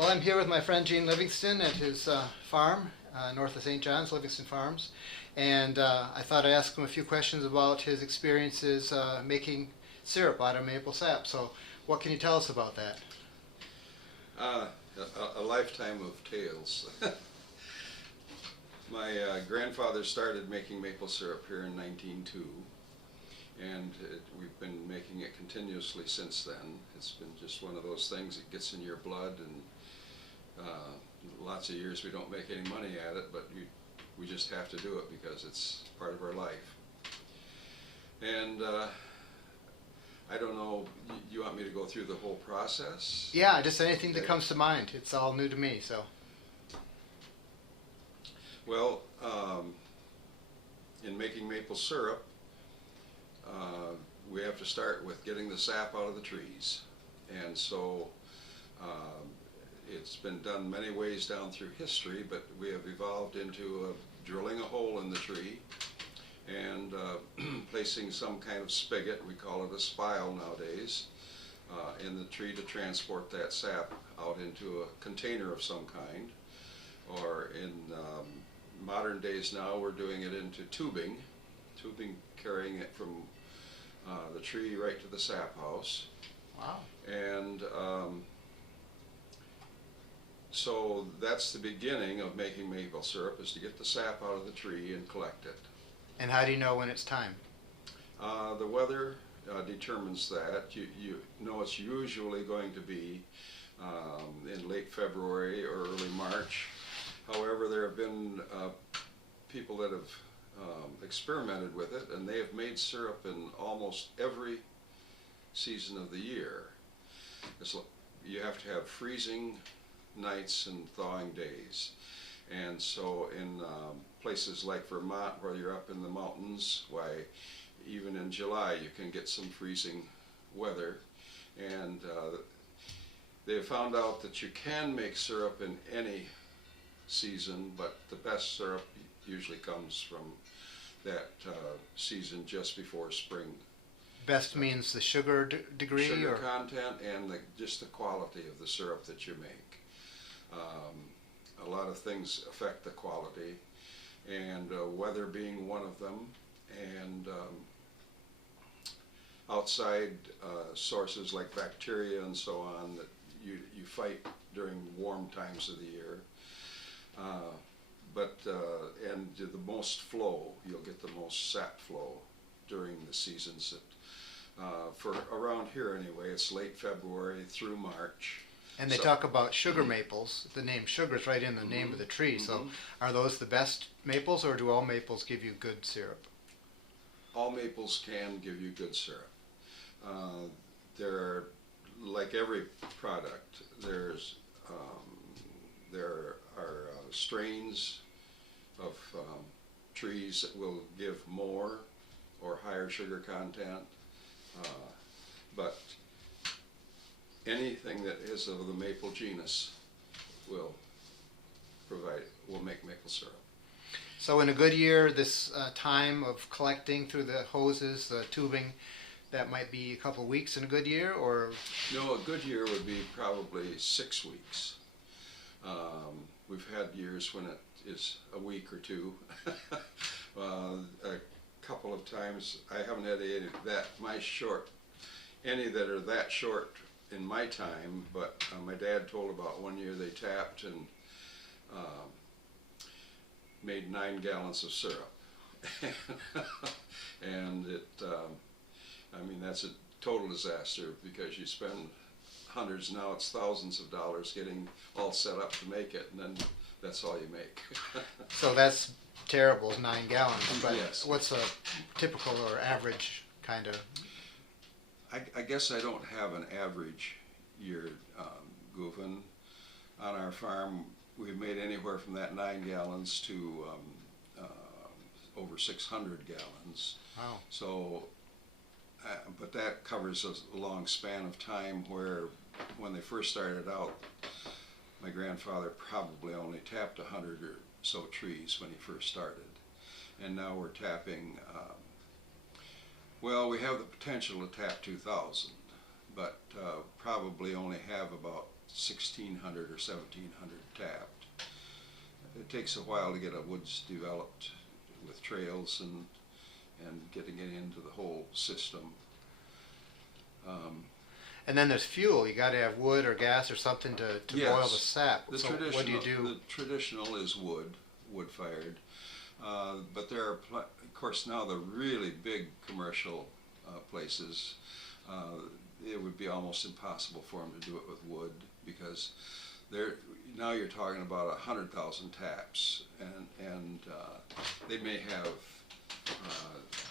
Well, I'm here with my friend Gene Livingston at his farm north of St. John's, Livingston Farms, and I thought I'd ask him a few questions about his experiences making syrup out of maple sap. So, what can you tell us about that? Uh, a lifetime of tales. My grandfather started making maple syrup here in 1902, and we've been making it continuously since then. It's been just one of those things that gets in your blood, and lots of years we don't make any money at it, but we just have to do it because it's part of our life. And I don't know, you want me to go through the whole process? Yeah, just anything that comes to mind. It's all new to me, so. Well, in making maple syrup, we have to start with getting the sap out of the trees. And so it's been done many ways down through history, but we have evolved into drilling a hole in the tree and placing some kind of spigot, we call it a spile nowadays, in the tree to transport that sap out into a container of some kind. Or in modern days now, we're doing it into tubing carrying it from the tree right to the sap house. Wow. And so that's the beginning of making maple syrup, is to get the sap out of the tree and collect it. And how do you know when it's time? The weather determines that. You know it's usually going to be in late February or early March. However, there have been people that have experimented with it, and they have made syrup in almost every season of the year. You have to have freezing nights and thawing days. And so in places like Vermont, where you're up in the mountains, why even in July you can get some freezing weather. And they found out that you can make syrup in any season, but the best syrup usually comes from that season just before spring. Best means the sugar degree? Sugar or? content and just the quality of the syrup that you make. A lot of things affect the quality, and weather being one of them, and outside sources like bacteria and so on that you fight during warm times of the year. And the most flow, you'll get the most sap flow during the seasons that, for around here anyway, it's late February through March. And they talk about sugar maples. The name sugar is right in the name of the tree. So are those the best maples, or do all maples give you good syrup? All maples can give you good syrup. There are, like every product, there are strains of trees that will give more or higher sugar content, but anything that is of the maple genus will make maple syrup. So in a good year, this time of collecting through the hoses, the tubing, that might be a couple of weeks in a good year, or? No, a good year would be probably 6 weeks. We've had years when it is a week or two. A couple of times, I haven't had any that are that short in my time, but my dad told about one year they tapped and made 9 gallons of syrup. And I mean, that's a total disaster, because you spend hundreds, now it's thousands of dollars getting all set up to make it, and then that's all you make. So that's terrible, 9 gallons. But yes. What's a typical or average kind of? I guess I don't have an average year, Goofin. On our farm, we've made anywhere from that 9 gallons to over 600 gallons. Wow. So, but that covers a long span of time where, when they first started out, my grandfather probably only tapped 100 or so trees when he first started. And now we're tapping, well, we have the potential to tap 2,000, but probably only have about 1,600 or 1,700 tapped. It takes a while to get a woods developed with trails and getting it into the whole system. And then there's fuel. You got to have wood or gas or something to Yes. boil the sap. The So traditional, what do you do? The traditional is wood fired. But there are, of course, now the really big commercial places, it would be almost impossible for them to do it with wood because now you're talking about 100,000 taps, and they may have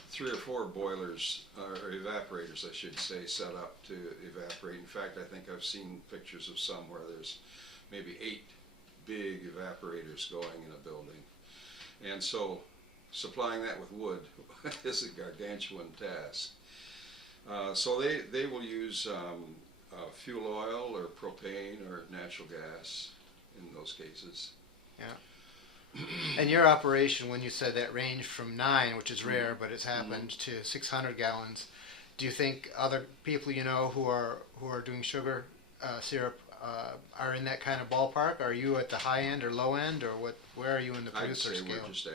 3 or 4 boilers or evaporators, I should say, set up to evaporate. In fact, I think I've seen pictures of some where there's maybe 8 big evaporators going in a building. And so supplying that with wood is a gargantuan task. So they will use fuel oil or propane or natural gas in those cases. Yeah. And your operation, when you said that ranged from 9, which is rare, but it's happened, to 600 gallons, do you think other people you know who are doing sugar syrup are in that kind of ballpark? Are you at the high end or low end, or what? Where are you in the producer I'd say scale? we're just an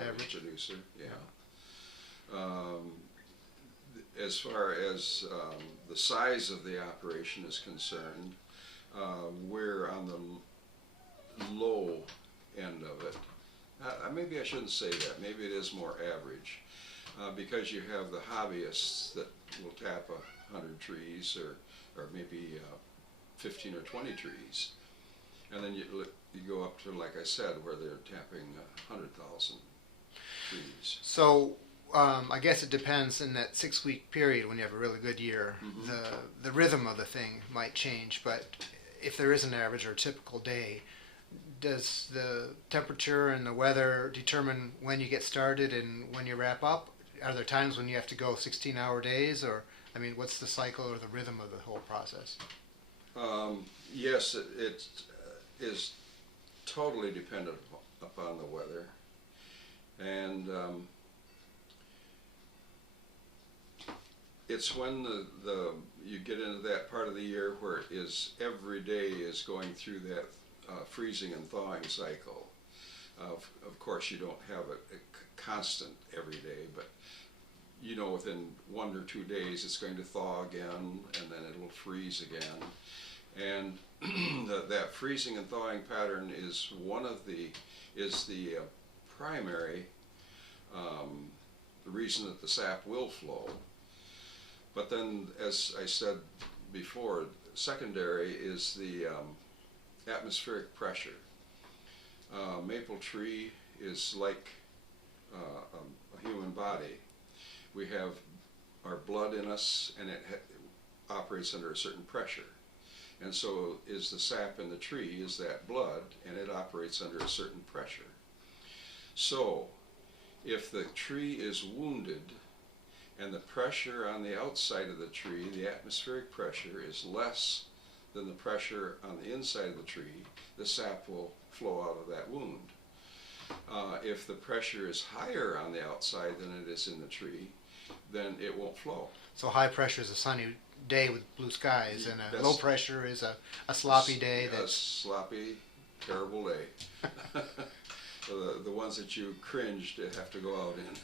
average producer. Yeah. As far as the size of the operation is concerned, we're on the low end of it. Maybe I shouldn't say that. Maybe it is more average, because you have the hobbyists that will tap 100 trees or maybe 15 or 20 trees, and then you go up to, like I said, where they're tapping 100,000 trees. So I guess it depends in that 6-week period when you have a really good year. Mm-hmm. The rhythm of the thing might change, but if there is an average or a typical day, does the temperature and the weather determine when you get started and when you wrap up? Are there times when you have to go 16-hour days, or what's the cycle or the rhythm of the whole process? Yes, it is totally dependent upon the weather, and it's when you get into that part of the year where it is every day is going through that freezing and thawing cycle. Of course, you don't have a constant every day, but within 1 or 2 days it's going to thaw again, and then it will freeze again. And that freezing and thawing pattern is the primary reason that the sap will flow. But then, as I said before, secondary is the atmospheric pressure. Maple tree is like a human body. We have our blood in us, and it operates under a certain pressure. And so is the sap in the tree, is that blood, and it operates under a certain pressure. So if the tree is wounded and the pressure on the outside of the tree, the atmospheric pressure, is less than the pressure on the inside of the tree, the sap will flow out of that wound. If the pressure is higher on the outside than it is in the tree, then it won't flow. So high pressure is a sunny day with blue skies, and low pressure is a sloppy day. A sloppy, terrible day. The ones that you cringe to have to go out in.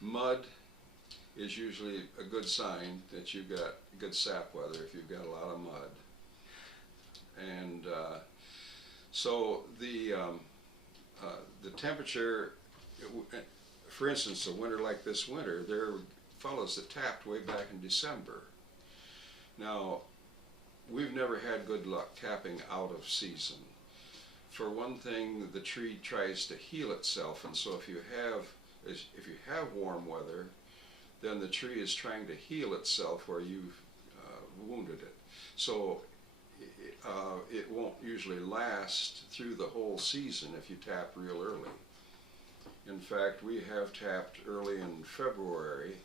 Mud is usually a good sign that you've got good sap weather if you've got a lot of mud. And so the temperature, for instance, a winter like this winter, there are fellows that tapped way back in December. Now, we've never had good luck tapping out of season. For one thing, the tree tries to heal itself, and so if you have warm weather, then the tree is trying to heal itself where you've wounded it. So it won't usually last through the whole season if you tap real early. In fact, we have tapped early in February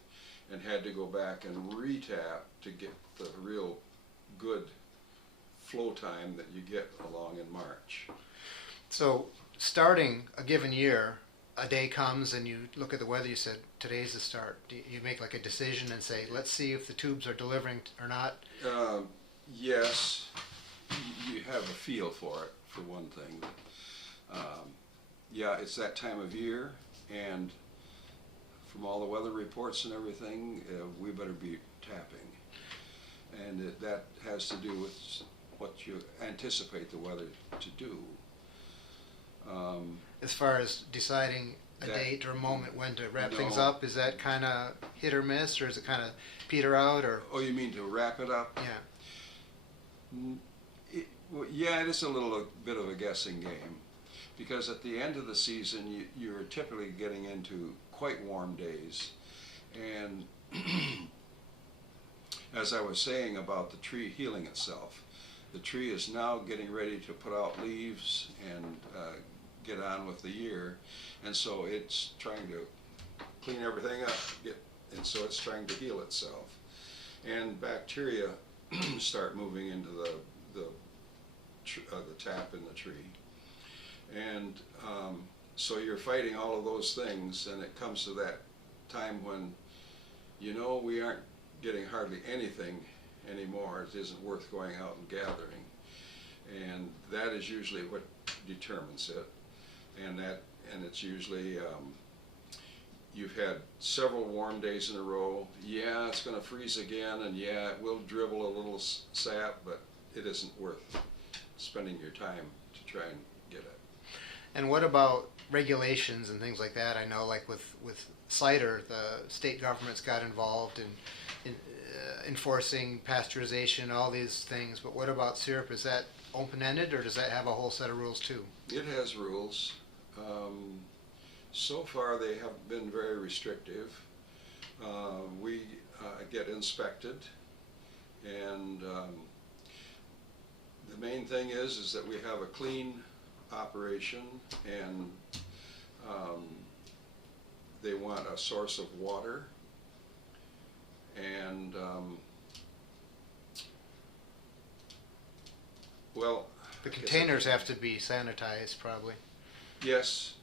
and had to go back and re-tap to get the real good flow time that you get along in March. So starting a given year, a day comes and you look at the weather, you said, today's the start. Do you make like a decision and say, let's see if the tubes are delivering or not? Yes, you have a feel for it, for one thing. Yeah, it's that time of year, and from all the weather reports and everything, we better be tapping. And that has to do with what you anticipate the weather to do. As far as deciding a That- date or a moment when to wrap No. things up, is that kind of hit or miss, or is it kind of peter out, or? Oh, you mean to wrap it up? Yeah. Well, yeah, it is a little bit of a guessing game, because at the end of the season, you're typically getting into quite warm days. And as I was saying about the tree healing itself, the tree is now getting ready to put out leaves and get on with the year, and so it's trying to clean everything up, and so it's trying to heal itself. And bacteria start moving into the tap in the tree, and so you're fighting all of those things, and it comes to that time when we aren't getting hardly anything anymore. It isn't worth going out and gathering, and that is usually what determines it. And it's usually you've had several warm days in a row. Yeah, it's going to freeze again, and yeah, it will dribble a little sap, but it isn't worth spending your time to try and get it. And what about regulations and things like that? I know, like with cider, the state government's got involved in enforcing pasteurization, all these things. But what about syrup? Is that open-ended, or does that have a whole set of rules too? It has rules. So far, they have been very restrictive. We get inspected, and the main thing is that we have a clean operation, and they want a source of water, and well, The containers have to be sanitized, probably. yes.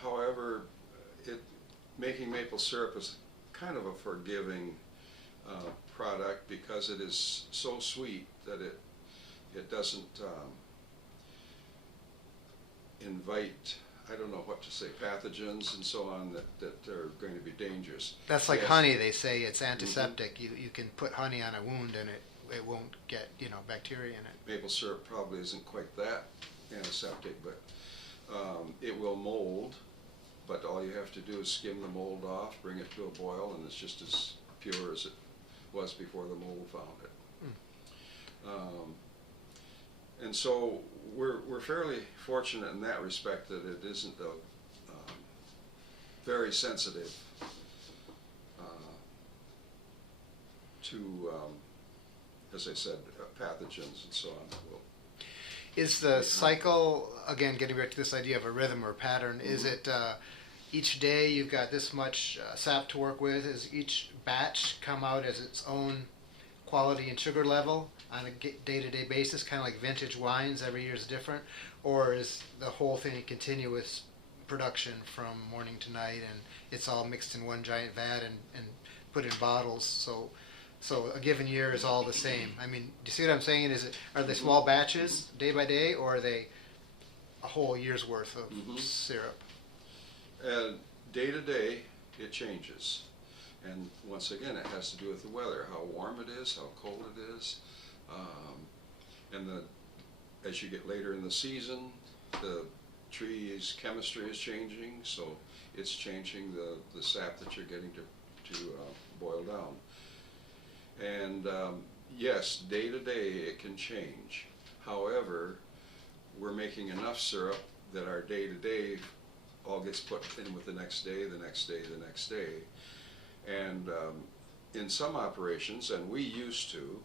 However, making maple syrup is kind of a forgiving product, because it is so sweet that it doesn't invite, I don't know what to say, pathogens and so on that are going to be dangerous. That's like Yes. honey. They say it's antiseptic. You can put honey on a wound and it won't get bacteria in it. Maple syrup probably isn't quite that antiseptic, but it will mold, but all you have to do is skim the mold off, bring it to a boil, and it's just as pure as it was before the mold found it. And so we're fairly fortunate in that respect, that it isn't very sensitive to, as I said, pathogens and so on. Is the cycle, again, getting back to this idea of a rhythm or pattern, is it each day you've got this much sap to work with? Is each batch come out as its own quality and sugar level on a day-to-day basis, kind of like vintage wines, every year is different? Or is the whole thing a continuous production from morning to night, and it's all mixed in one giant vat and put in bottles, so a given year is all the same? I mean, do you see what I'm saying? Are they small batches, day by day, or are they a whole year's worth of syrup? And day to day, it changes. And once again, it has to do with the weather, how warm it is, how cold it is. As you get later in the season, the tree's chemistry is changing, so it's changing the sap that you're getting to boil down. And yes, day to day it can change. However, we're making enough syrup that our day to day all gets put in with the next day, the next day, the next day. And in some operations, and we used to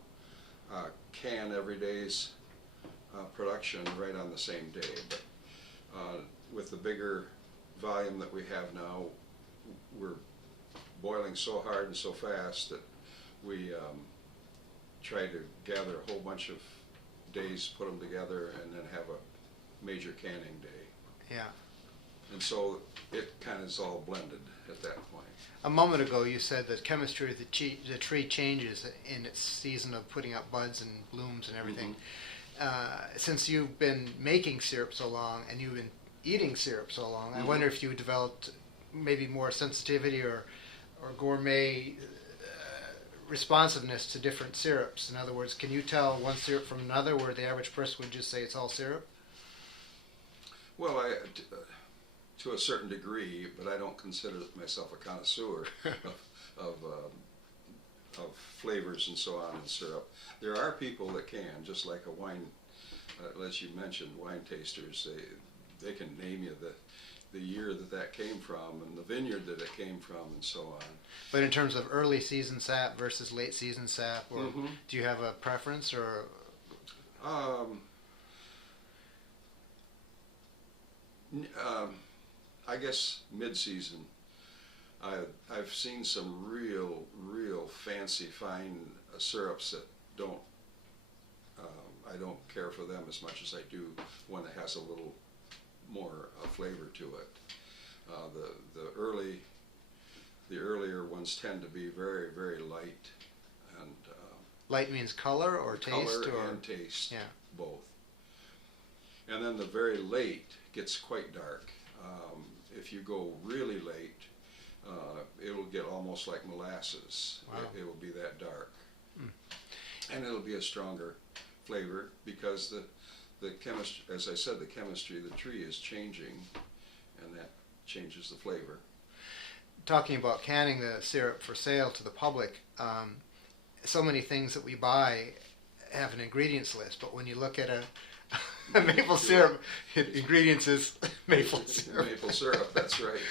can every day's production right on the same day, but with the bigger volume that we have now, we're boiling so hard and so fast that we try to gather a whole bunch of days, put them together, and then have a major canning day. Yeah. And so it kind of is all blended at that point. A moment ago, you said that chemistry of the tree changes in its season of putting up buds and blooms and everything. Since you've been making syrup so long and you've been eating syrup so long, I wonder if you developed maybe more sensitivity or gourmet responsiveness to different syrups. In other words, can you tell one syrup from another where the average person would just say it's all syrup? Well, to a certain degree, but I don't consider myself a connoisseur of, flavors and so on in syrup. There are people that can, just like a wine, as you mentioned, wine tasters. They can name you the year that came from and the vineyard that it came from and so on. But in terms of early season sap versus late season sap, or do you have a preference or? I guess mid-season. I've seen some real fancy fine syrups that don't. I don't care for them as much as I do one that has a little more flavor to it. The earlier ones tend to be very light, and light means color or taste, color or and taste, yeah, both. And then the very late gets quite dark. If you go really late, it'll get almost like molasses. Wow. It will be that dark, and it'll be a stronger flavor because the chemistry, as I said, the chemistry of the tree is changing, and that changes the flavor. Talking about canning the syrup for sale to the public, so many things that we buy have an ingredients list, but when you look at a maple syrup, ingredients is maple syrup. Maple syrup, that's right.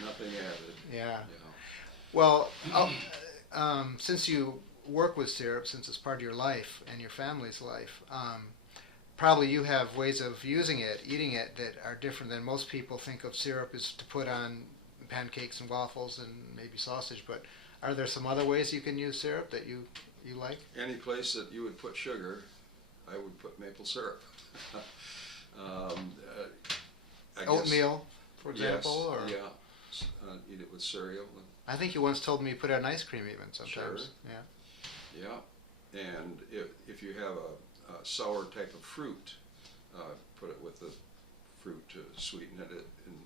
Nothing added. Yeah. Well, since you work with syrup, since it's part of your life and your family's life, probably you have ways of using it, eating it, that are different than most people think of syrup as to put on pancakes and waffles and maybe sausage. But are there some other ways you can use syrup that you like? Any place that you would put sugar, I would put maple syrup. I guess, Oatmeal, for example, or yeah, eat it with cereal. I think you once told me you put it on ice cream even sometimes. Sure. Yeah, and if you have a sour type of fruit, put it with the fruit to sweeten it, and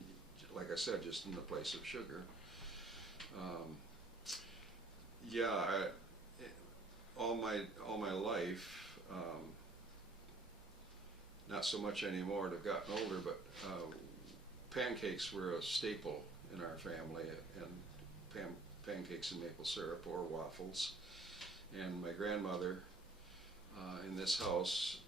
like I said, just in the place of sugar. All my life, not so much anymore. I've gotten older, but pancakes were a staple in our family, and pancakes and maple syrup or waffles. And my grandmother in this house,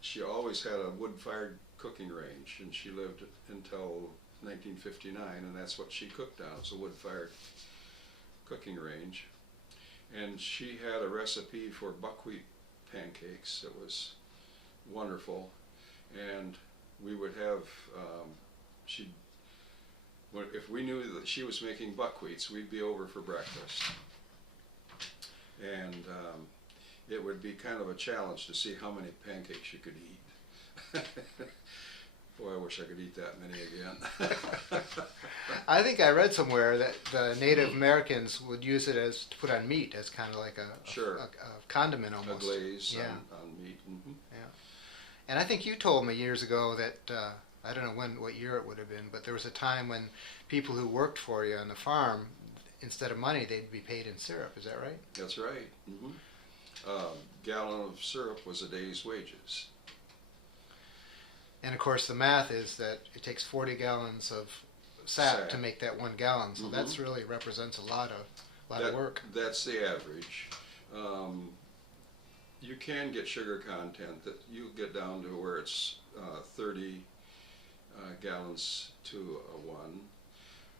she always had a wood-fired cooking range, and she lived until 1959, and that's what she cooked on. It was a wood-fired cooking range. And she had a recipe for buckwheat pancakes that was wonderful. And we would have, if we knew that she was making buckwheats, we'd be over for breakfast. And it would be kind of a challenge to see how many pancakes you could eat. Boy, I wish I could eat that many again. I think I read somewhere that the Native Americans would use it as to put on meat, as kind of like a condiment almost. A glaze Yeah. on meat. Mm-hmm. Yeah. And I think you told me years ago that, I don't know what year it would have been, but there was a time when people who worked for you on the farm, instead of money, they'd be paid in syrup. Is that right? That's right. Mm-hmm. Gallon of syrup was a day's wages. And of course, the math is that it takes 40 gallons of sap to make that 1 gallon. So that's really represents a lot of work. That's the average. You can get sugar content that you get down to where it's 30 gallons to a 1,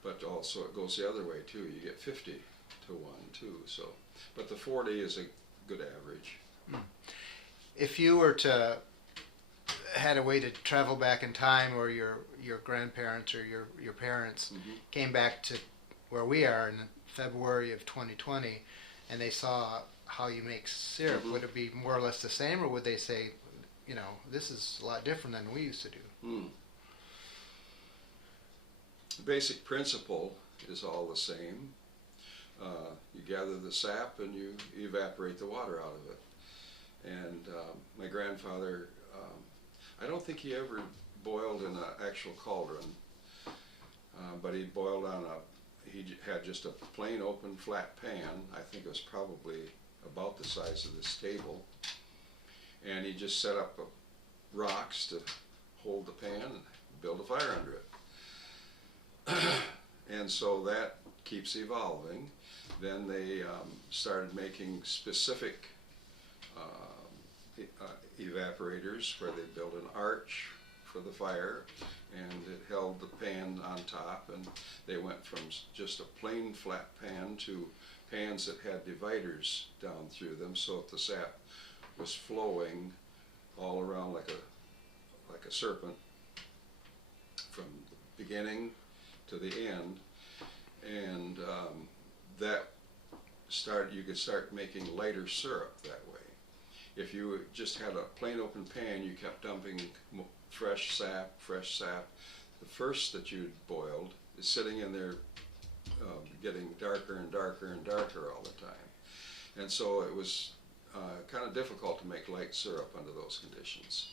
but also it goes the other way too. You get 50 to 1 too. So, but the 40 is a good average. If you were to had a way to travel back in time, or your grandparents or your parents came back to where we are in February of 2020, and they saw how you make syrup, would it be more or less the same, or would they say, this is a lot different than we used to do? The basic principle is all the same. You gather the sap and you evaporate the water out of it. And my grandfather, I don't think he ever boiled in an actual cauldron, but he boiled on he had just a plain open flat pan. I think it was probably about the size of this table. And he just set up rocks to hold the pan and build a fire under it. And so that keeps evolving. Then they started making specific evaporators where they built an arch for the fire and it held the pan on top, and they went from just a plain flat pan to pans that had dividers down through them, so if the sap was flowing all around like a serpent from the beginning to the end, and you could start making lighter syrup that way. If you just had a plain open pan, you kept dumping fresh sap. The first that you'd boiled is sitting in there getting darker and darker and darker all the time. And so it was kind of difficult to make light syrup under those conditions.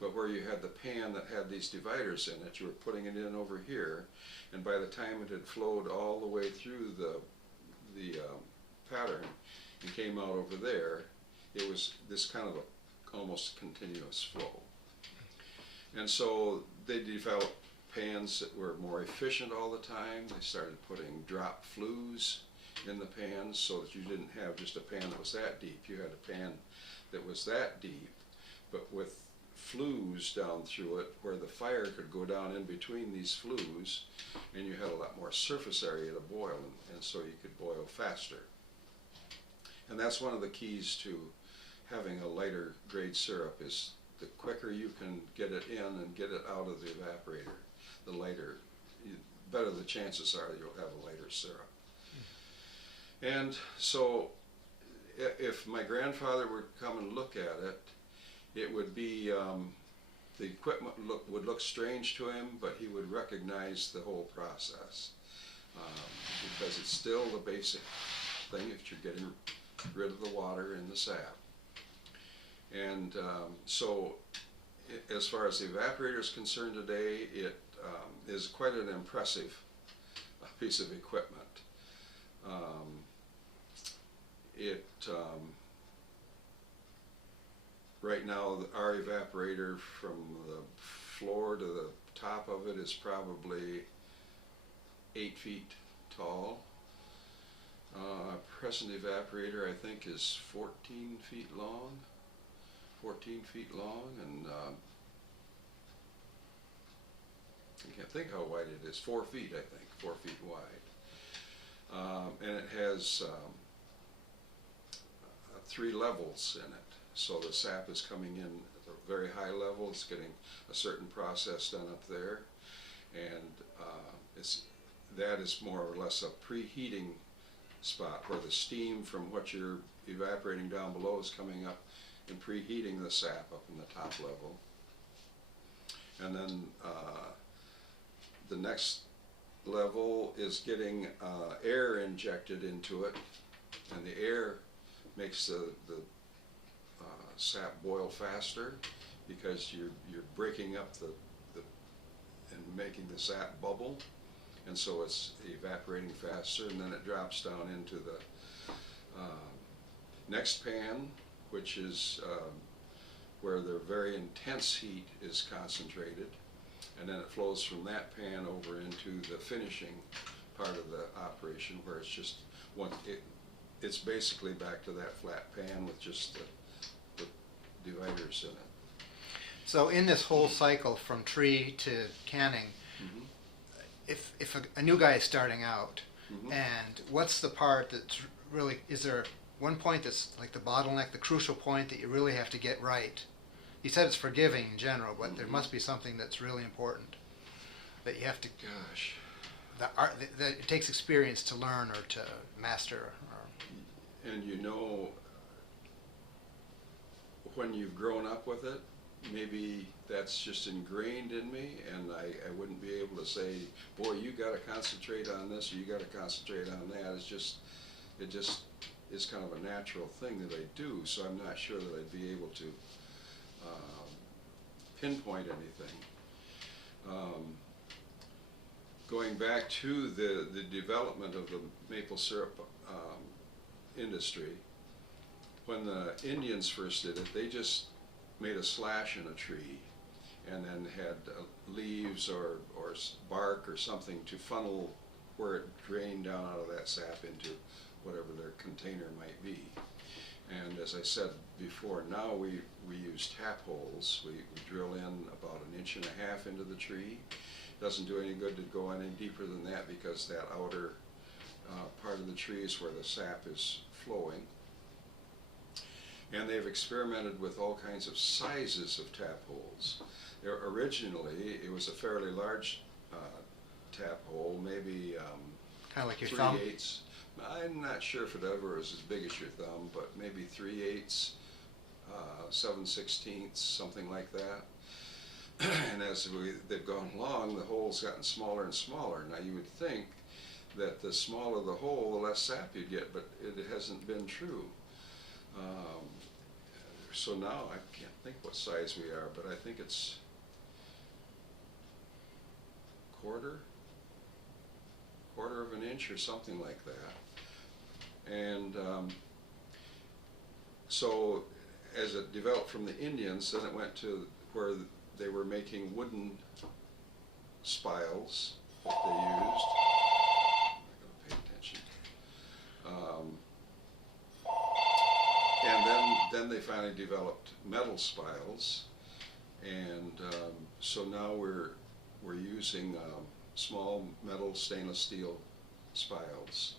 But where you had the pan that had these dividers in it, you were putting it in over here, and by the time it had flowed all the way through the pattern and came out over there, it was this kind of a almost continuous flow. And so they developed pans that were more efficient all the time. They started putting drop flues in the pans so that you didn't have just a pan that was that deep. You had a pan that was that deep, but with flues down through it where the fire could go down in between these flues, and you had a lot more surface area to boil, and so you could boil faster. And that's one of the keys to having a lighter grade syrup, is the quicker you can get it in and get it out of the evaporator, the better the chances are that you'll have a lighter syrup. And so if my grandfather were to come and look at it, it would be, the equipment would look strange to him, but he would recognize the whole process, because it's still the basic thing if you're getting rid of the water in the sap. And so as far as the evaporator is concerned today, it is quite an impressive piece of equipment. Right now, our evaporator from the floor to the top of it is probably 8 feet tall. Our present evaporator, I think, is 14 feet long. 14 feet long, and I can't think how wide it is. 4 feet, I think, 4 feet wide. And it has 3 levels in it. So the sap is coming in at a very high level. It's getting a certain process done up there, and that is more or less a preheating spot where the steam from what you're evaporating down below is coming up and preheating the sap up in the top level. And then the next level is getting air injected into it, and the air makes the sap boil faster because you're breaking up and making the sap bubble, and so it's evaporating faster, and then it drops down into the next pan, which is where the very intense heat is concentrated, and then it flows from that pan over into the finishing part of the operation, where it's just it's basically back to that flat pan with just the dividers in it. So in this whole cycle from tree to canning, if a new guy is starting out, and what's the part that's really, is there one point that's like the bottleneck, the crucial point that you really have to get right? You said it's forgiving in general, but there must be something that's really important that you have to, that it takes experience to learn or to master. And when you've grown up with it, maybe that's just ingrained in me, and I wouldn't be able to say, boy, you got to concentrate on this, or you got to concentrate on that. It just is kind of a natural thing that I do, so I'm not sure that I'd be able to pinpoint anything. Going back to the development of the maple syrup industry, when the Indians first did it, they just made a slash in a tree and then had leaves or bark or something to funnel where it drained down out of that sap into whatever their container might be. And as I said before, now we use tap holes. We drill in about 1.5 inches into the tree. Doesn't do any good to go any deeper than that, because that outer part of the tree is where the sap is flowing. And they've experimented with all kinds of sizes of tap holes. Originally, it was a fairly large tap hole, maybe Kind of like your thumb? 3/8. I'm not sure if it ever was as big as your thumb, but maybe 3/8, 7/16, something like that. And as they've gone along, the hole's gotten smaller and smaller. Now you would think that the smaller the hole, the less sap you'd get, but it hasn't been true. So now I can't think what size we are, but I think it's quarter of an inch or something like that. And so as it developed from the Indians, then it went to where they were making wooden spiles that they used. I'm not going to pay attention. And then they finally developed metal spiles, and so now we're using small metal stainless steel spiles.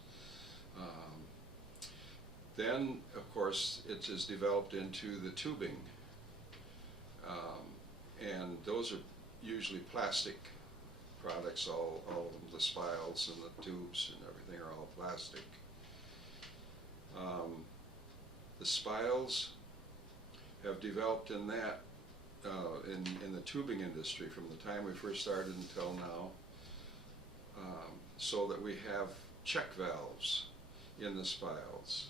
Then, of course, it is developed into the tubing, and those are usually plastic products. All of them, the spiles and the tubes and everything are all plastic. The spiles have developed in that in the tubing industry from the time we first started until now, so that we have check valves in the spiles.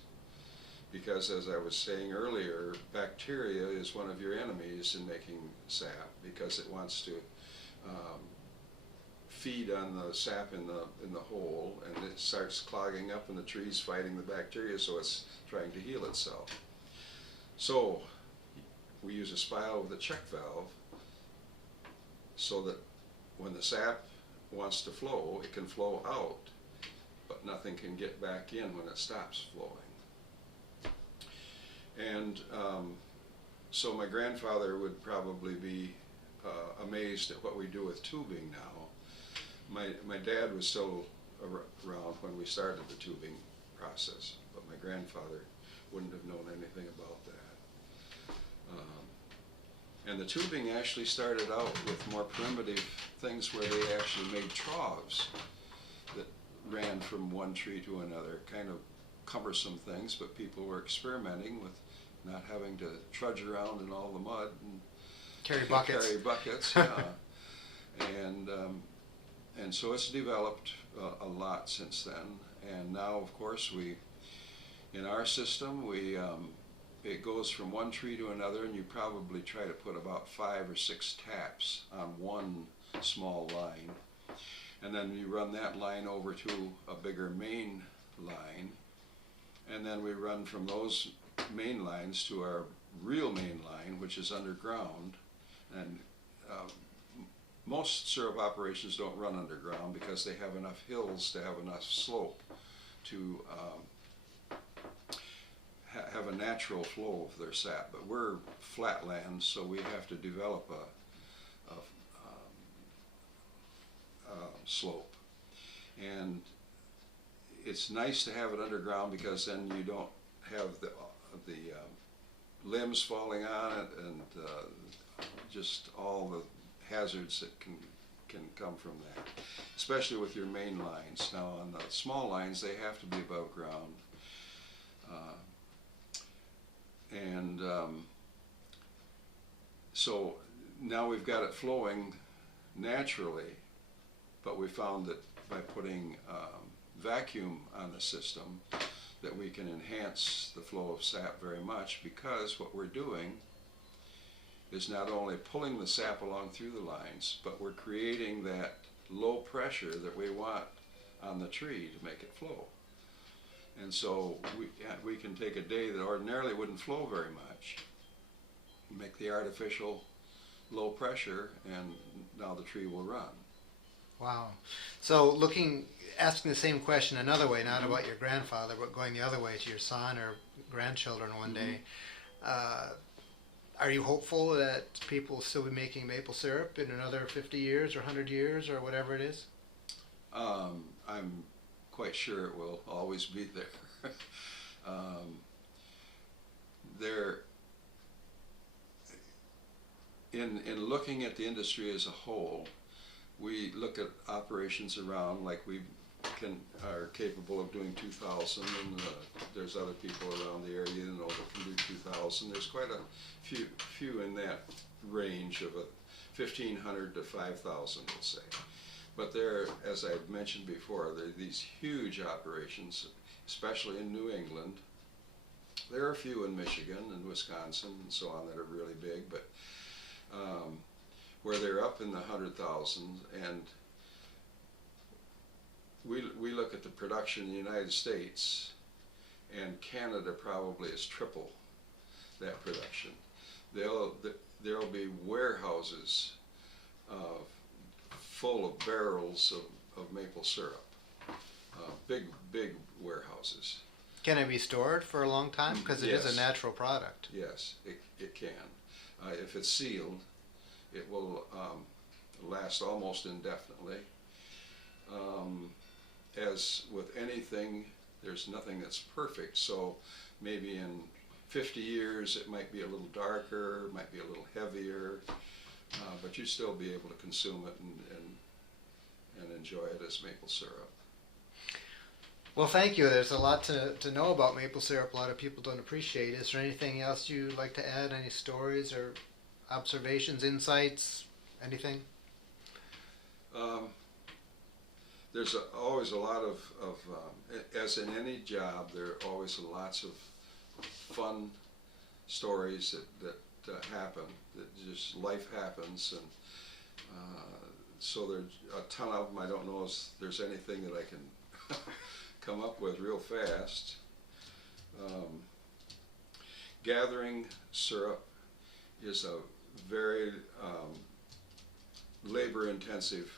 Because as I was saying earlier, bacteria is one of your enemies in making sap, because it wants to feed on the sap in the hole, and it starts clogging up, and the tree's fighting the bacteria, so it's trying to heal itself. So we use a spile with a check valve so that when the sap wants to flow, it can flow out, but nothing can get back in when it stops flowing. And so my grandfather would probably be amazed at what we do with tubing now. My dad was still around when we started the tubing process, but my grandfather wouldn't have known anything about that. And the tubing actually started out with more primitive things, where they actually made troughs that ran from one tree to another, kind of cumbersome things, but people were experimenting with not having to trudge around in all the mud and Carry buckets. Carry buckets, yeah. And so it's developed a lot since then. And now, of course, in our system, it goes from one tree to another, and you probably try to put about 5 or 6 taps on one small line. And then you run that line over to a bigger main line. And then we run from those main lines to our real main line, which is underground. And most syrup operations don't run underground because they have enough hills to have enough slope to have a natural flow of their sap. But we're flatlands, so we have to develop a slope. And it's nice to have it underground, because then you don't have the limbs falling on it, and just all the hazards that can come from that, especially with your main lines. Now on the small lines, they have to be above ground, So now we've got it flowing naturally, but we found that by putting vacuum on the system that we can enhance the flow of sap very much, because what we're doing is not only pulling the sap along through the lines, but we're creating that low pressure that we want on the tree to make it flow. And so we can take a day that ordinarily wouldn't flow very much, make the artificial low pressure, and now the tree will run. Wow. So asking the same question another way, not about your grandfather, but going the other way to your son or grandchildren one day. Are you hopeful that people will still be making maple syrup in another 50 years or 100 years or whatever it is? I'm quite sure it will always be there. In looking at the industry as a whole, we look at operations around, like we are capable of doing 2,000, and there's other people around the area that can do 2,000. There's quite a few in that range of 1,500 to 5,000, we'll say. But there, as I've mentioned before, there are these huge operations, especially in New England. There are a few in Michigan and Wisconsin and so on that are really big, but where they're up in the 100,000, and we look at the production in the United States, and Canada probably is triple that production. There'll be warehouses full of barrels of maple syrup, big warehouses. Can it be stored for a long time? Because it is Yes. a natural product. Yes, it can. If it's sealed, it will last almost indefinitely. As with anything, there's nothing that's perfect, so maybe in 50 years it might be a little darker, might be a little heavier, but you'd still be able to consume it and enjoy it as maple syrup. Well, thank you. There's a lot to know about maple syrup. A lot of people don't appreciate it. Is there anything else you'd like to add? Any stories or observations, insights, anything? There's always a lot of as in any job, there are always lots of fun stories that happen, that just life happens, and so there's a ton of them. I don't know if there's anything that I can come up with real fast. Gathering syrup is a very labor-intensive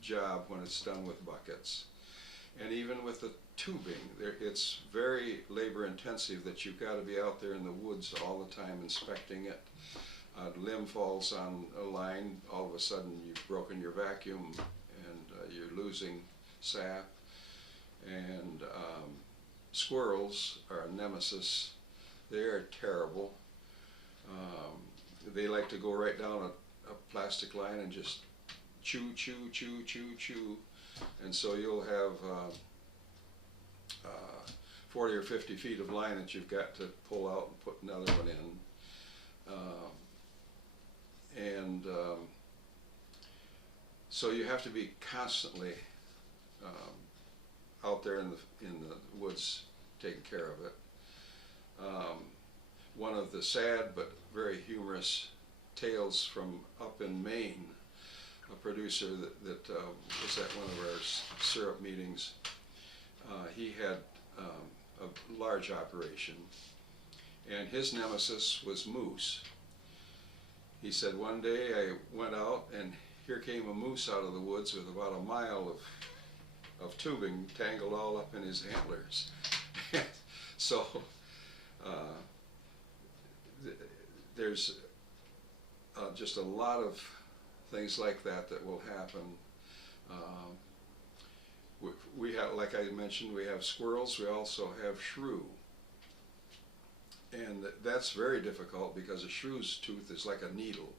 job when it's done with buckets, and even with the tubing, it's very labor-intensive that you've got to be out there in the woods all the time inspecting it. A limb falls on a line, all of a sudden you've broken your vacuum and you're losing sap. And squirrels are a nemesis. They are terrible. They like to go right down a plastic line and just chew, chew, chew, chew, chew. And so you'll have 40 or 50 feet of line that you've got to pull out and put another one in. So you have to be constantly out there in the woods taking care of it. One of the sad but very humorous tales from up in Maine, a producer that was at one of our syrup meetings, he had a large operation, and his nemesis was moose. He said, one day I went out and here came a moose out of the woods with about a mile of tubing tangled all up in his antlers. So there's just a lot of things like that will happen. We have, like I mentioned, we have squirrels. We also have shrew, and that's very difficult because a shrew's tooth is like a needle,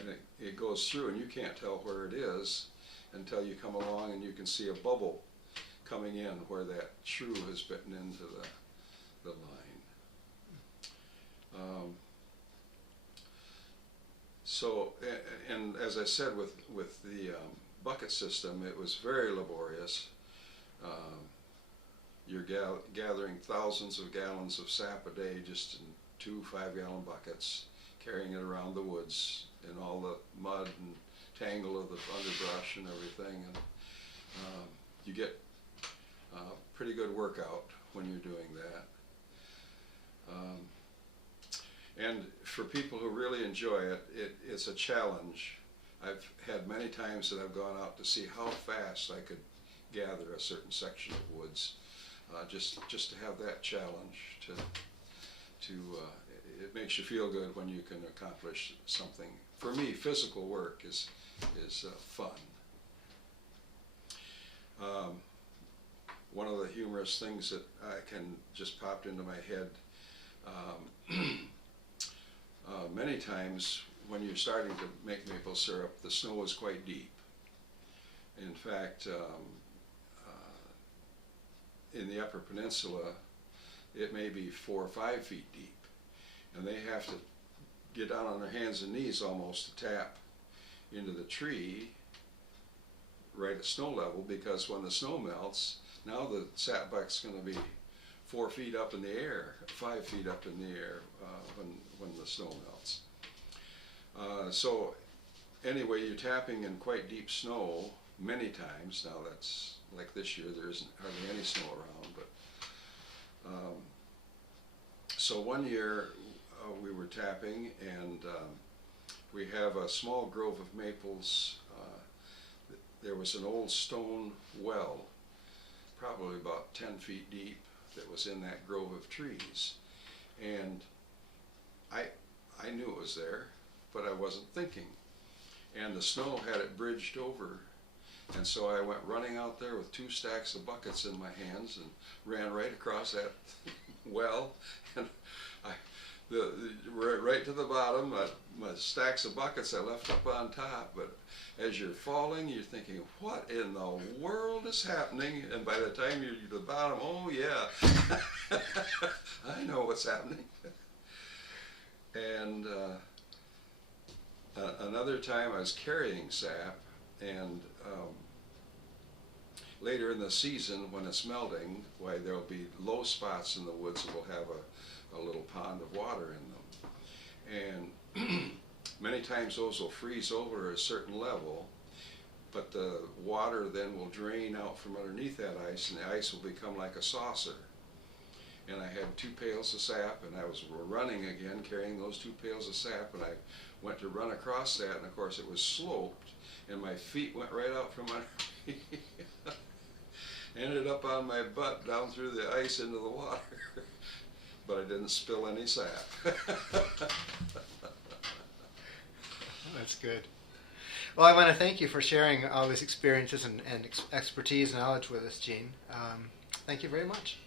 and it goes through, and you can't tell where it is until you come along and you can see a bubble coming in where that shrew has bitten into the line. So, and as I said, with the bucket system, it was very laborious. Um, you're gathering thousands of gallons of sap a day just in 2 5-gallon buckets, carrying it around the woods in all the mud and tangle of the underbrush and everything. And you get pretty good workout when you're doing that. And for people who really enjoy it, it's a challenge. I've had many times that I've gone out to see how fast I could gather a certain section of woods, just to have that challenge. It makes you feel good when you can accomplish something. For me, physical work is fun. One of the humorous things that just popped into my head. Many times when you're starting to make maple syrup, the snow is quite deep. In fact, in the Upper Peninsula, it may be 4 or 5 feet deep, and they have to get down on their hands and knees almost to tap into the tree right at snow level, because when the snow melts, now the sap bucket's going to be 4 feet up in the air, 5 feet up in the air when the snow melts. So anyway, you're tapping in quite deep snow many times. Now that's, like this year, there isn't hardly any snow around, but so one year we were tapping, and we have a small grove of maples. There was an old stone well, probably about 10 feet deep, that was in that grove of trees. And I knew it was there, but I wasn't thinking. And the snow had it bridged over, and so I went running out there with 2 stacks of buckets in my hands and ran right across that well, and right to the bottom. My stacks of buckets I left up on top, but as you're falling, you're thinking, what in the world is happening? And by the time you're to the bottom, oh yeah, I know what's happening. And another time I was carrying sap, and later in the season when it's melting, why there'll be low spots in the woods that will have a little pond of water in them. And many times those will freeze over at a certain level, but the water then will drain out from underneath that ice, and the ice will become like a saucer. And I had 2 pails of sap, and I was running again, carrying those 2 pails of sap, and I went to run across that, and of course it was sloped, and my feet went right out from under me. Ended up on my butt down through the ice into the water. But I didn't spill any sap. That's good. Well, I want to thank you for sharing all these experiences and expertise and knowledge with us, Gene. Thank you very much.